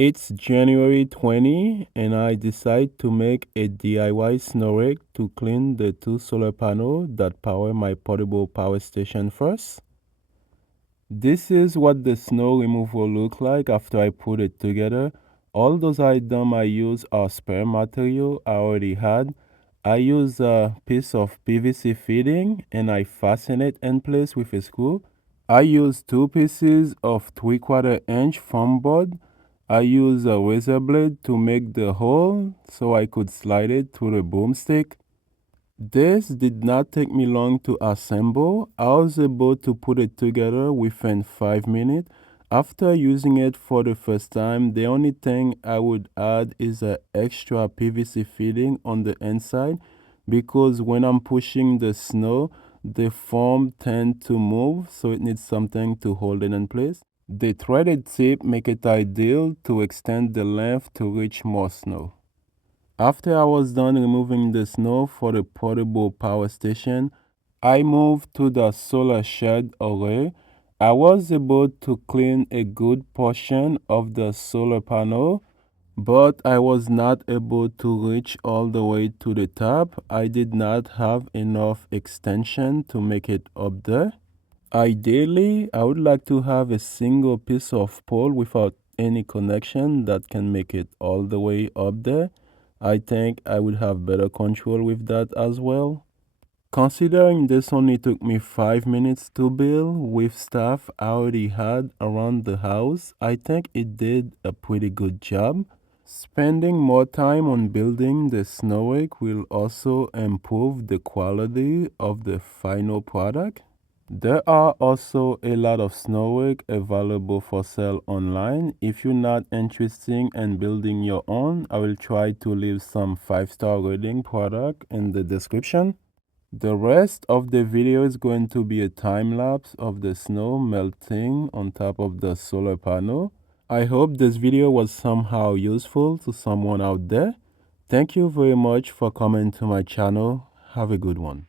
It's January 20 and I decide to make a DIY snow rake to clean the two solar panels that power my portable power station first. This is what the snow removal looks like after I put it together. All those items I use are spare material I already had. I use a piece of PVC fitting and I fasten it in place with a screw. I use two pieces of 3/4 inch foam board. I use a razor blade to make the hole so I could slide it through the broomstick. This did not take me long to assemble. I was able to put it together within 5 minutes. After using it for the first time, the only thing I would add is an extra PVC fitting on the inside because when I'm pushing the snow, the foam tends to move, so it needs something to hold it in place. The threaded tip make it ideal to extend the length to reach more snow. After I was done removing the snow for the portable power station, I moved to the solar shed array. I was able to clean a good portion of the solar panel, but I was not able to reach all the way to the top. I did not have enough extension to make it up there. Ideally, I would like to have a single piece of pole without any connection that can make it all the way up there. I think I would have better control with that as well. Considering this only took me 5 minutes to build with stuff I already had around the house, I think it did a pretty good job. Spending more time on building the snow rake will also improve the quality of the final product. There are also a lot of snow rake available for sale online. If you're not interested in building your own, I will try to leave some 5-star rating product in the description. The rest of the video is going to be a time lapse of the snow melting on top of the solar panel. I hope this video was somehow useful to someone out there. Thank you very much for coming to my channel. Have a good one.